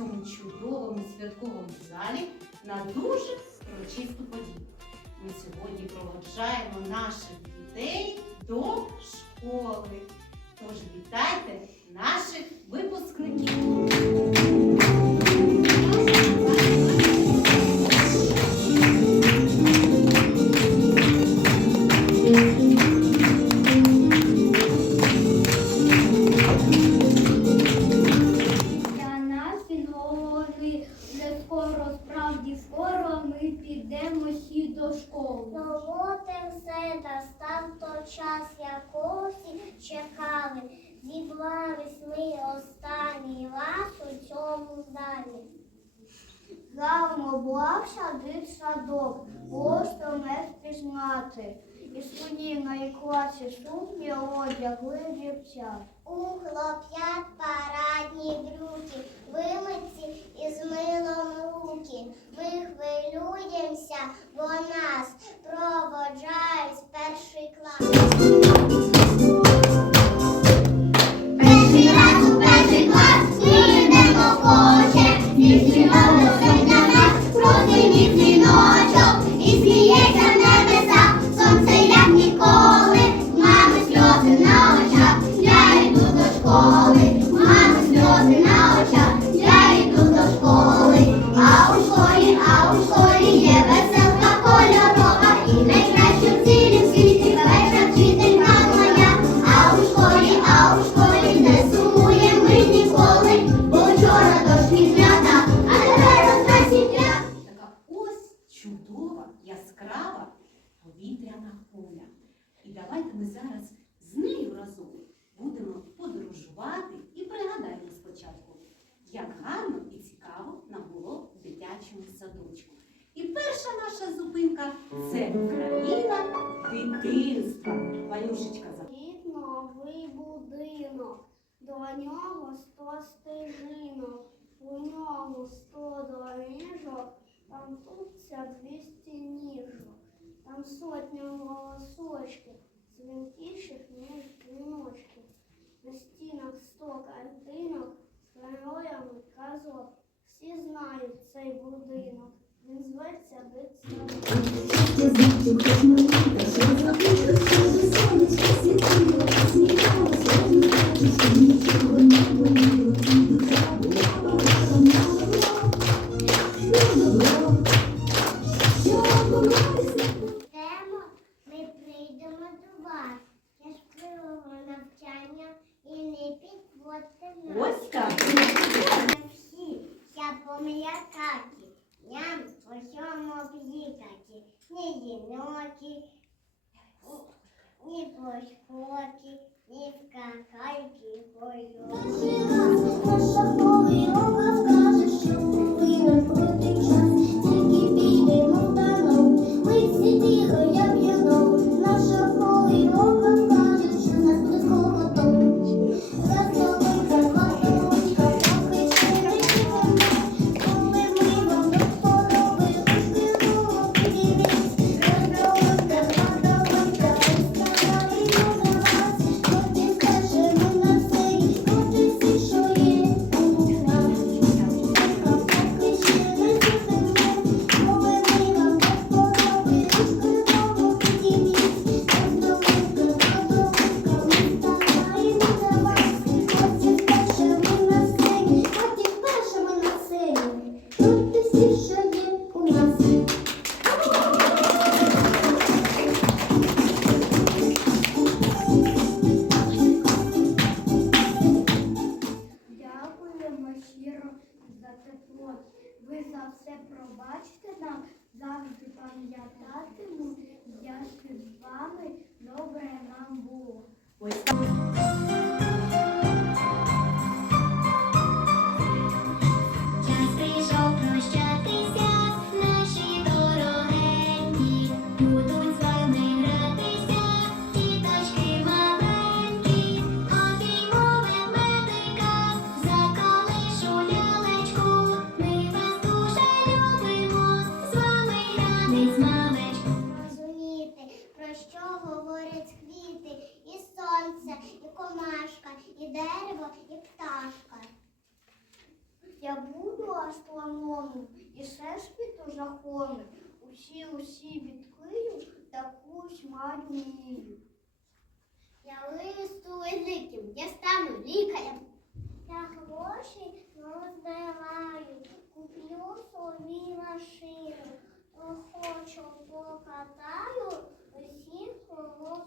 цьому чудовому святковому залі на дуже урочисту подію. Ми сьогодні проводжаємо наших дітей до школи. Тож вітайте наших випускників! всі чекали, зібрались ми останній раз у цьому залі. Гавно благ садив садок, просто не впізнати, І студів на класі сукні одягли дівчат. У хлоп'ят парадні брюки, вимиті із милом руки. Ми хвилюємося. дитячому садочку. І перша наша зупинка це країна дитинства. Ванюшечка Від новий будинок, до нього сто стежинок, у нього сто доріжок, там тут тупця двісті ніжок, там сотня голосочків, дзвінкіших, ніж дзвіночків. На стінах сто картинок з героями казок. Всі знають цей будинок. Він зветься Биця. Просимо об'їдати ні їноки, ні плоскоки, ні скакальки, кольори. дерево і пташка. Я буду астрономом і шешпіту жахоми. Усі усі відкрию таку смаль. Я виросту великим, я стану лікарем. Я гроші розбираю, куплю собі машину. Хочу покатаю усіх коло.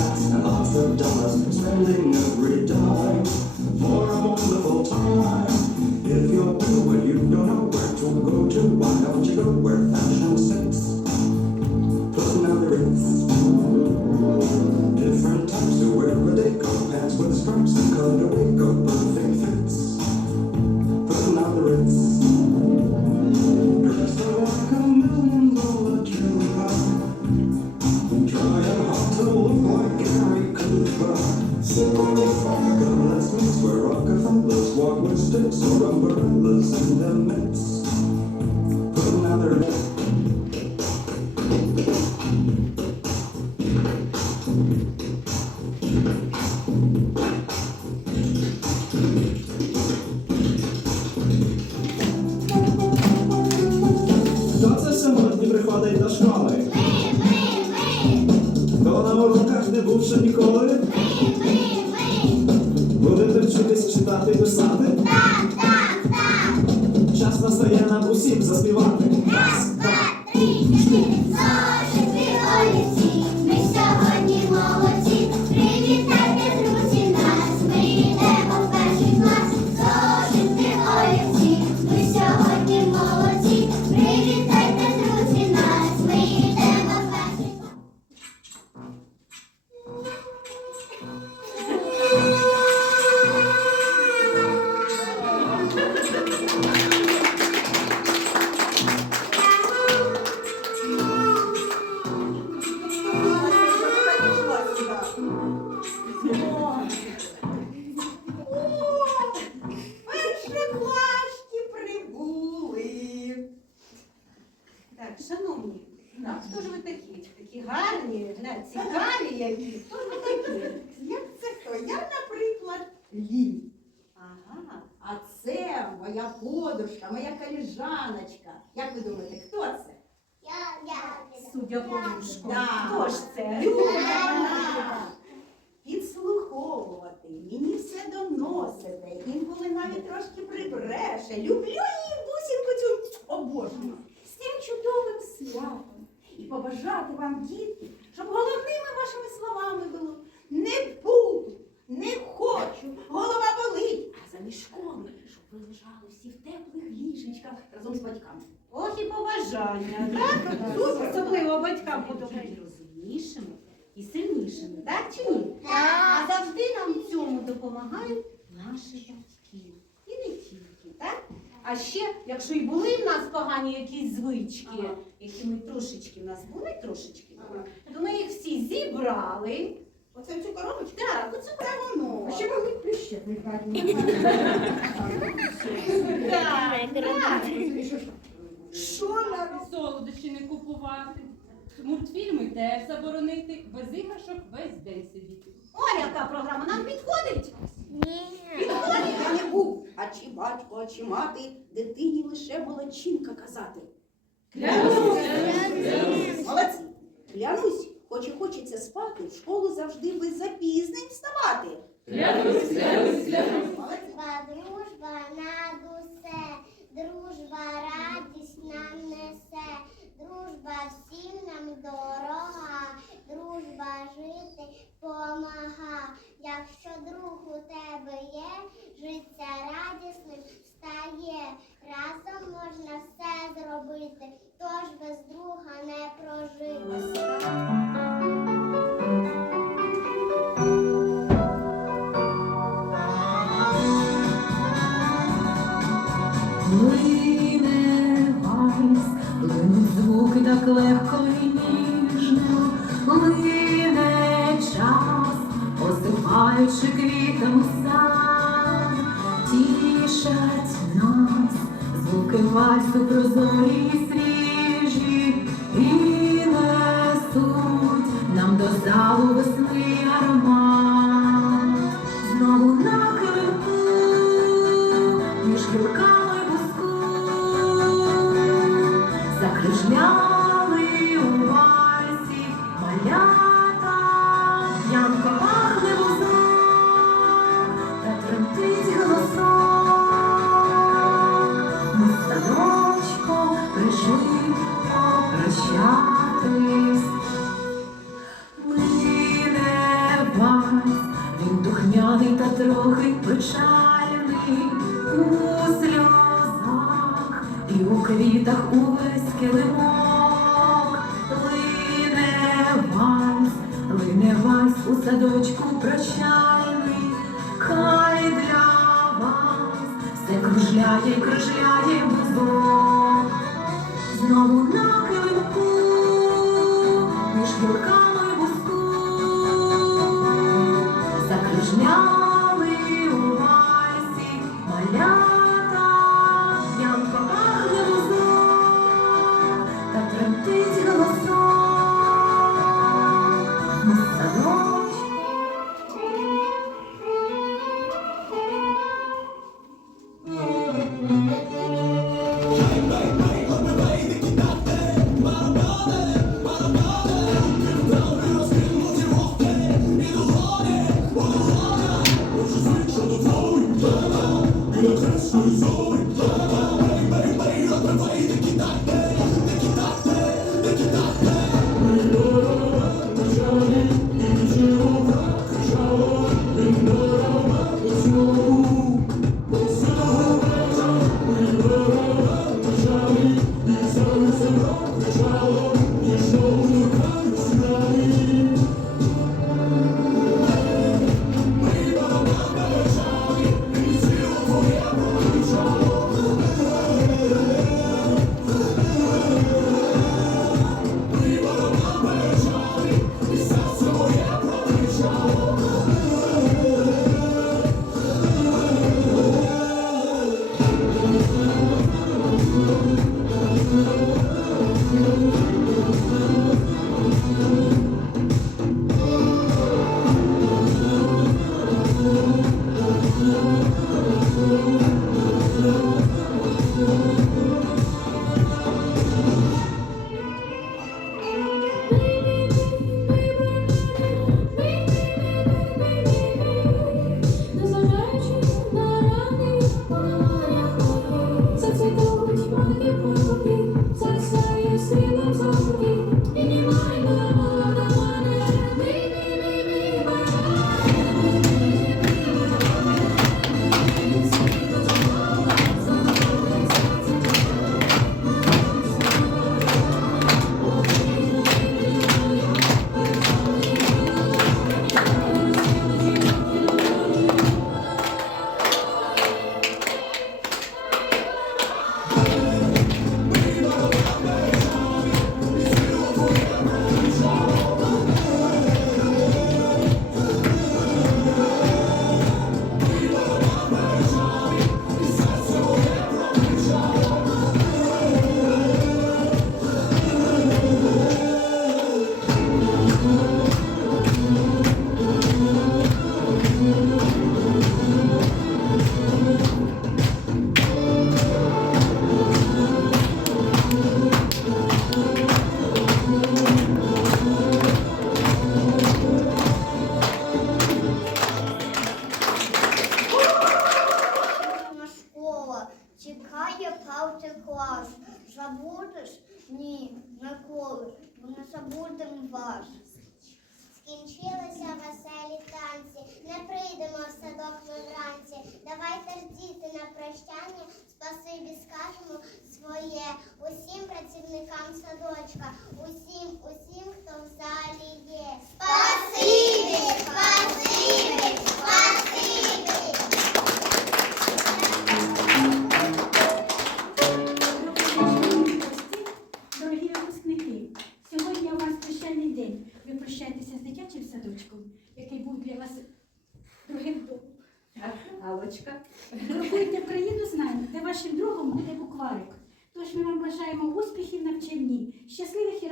And lots of the spending every dime for Cooper. Come, let's mix where Rockefellers walk with sticks or umbrellas in the mix. Putting on вчитись читати писати? Так, так, так. Час настає нам усім заспівати. Моя подружка, моя коліжаночка. Як ви думаєте, хто це? Я, я, Судя по вушку. Да. Хто ж це? Люда! Підслуховувати, мені все доносите, інколи навіть трошки прибреше. Люблю її бусинку цю обожнюю. З цим чудовим святом. І побажати вам, дітки, щоб головними вашими словами було не буду, не хочу, голова болить, а замість школи, щоб ви лежали всі в теплих ліжечках разом з батьками. Ох і побажання, так? Особливо батькам подобають розумнішими і сильнішими, так чи ні? А завжди нам в цьому допомагають наші батьки. І не тільки, так? А ще, якщо і були в нас погані якісь звички, Ага. які ми трошечки в нас були трошечки, то ми їх всі зібрали. Оце в цю коробочку? Так, оце Це. А ще так, так. Що нам? солодощі не купувати. Мультфільми теж заборонити, без іграшок весь день сидіти. О, яка програма нам підходить. Підходить, я не був. А чи батько, а чи мати дитині лише молодчинка казати. Молодці. Клянусь, хоч і хочеться спати, в школу завжди без запізнень вставати. Молодці. Дружба, дружба над усе, дружба радість нам несе, ніжно лине час, осипаючи квітом сад, тішать нас, звуки вальсу прозорі. Не вась у садочку прощальний, хай для вас все кружляє, кружляє бузок. Знову на. працівникам садочка, усім, усім, хто в залі є. Спасибі!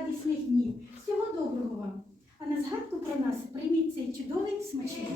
радісних днів. Всього доброго вам! А на згадку про нас прийміть цей чудовий смачний.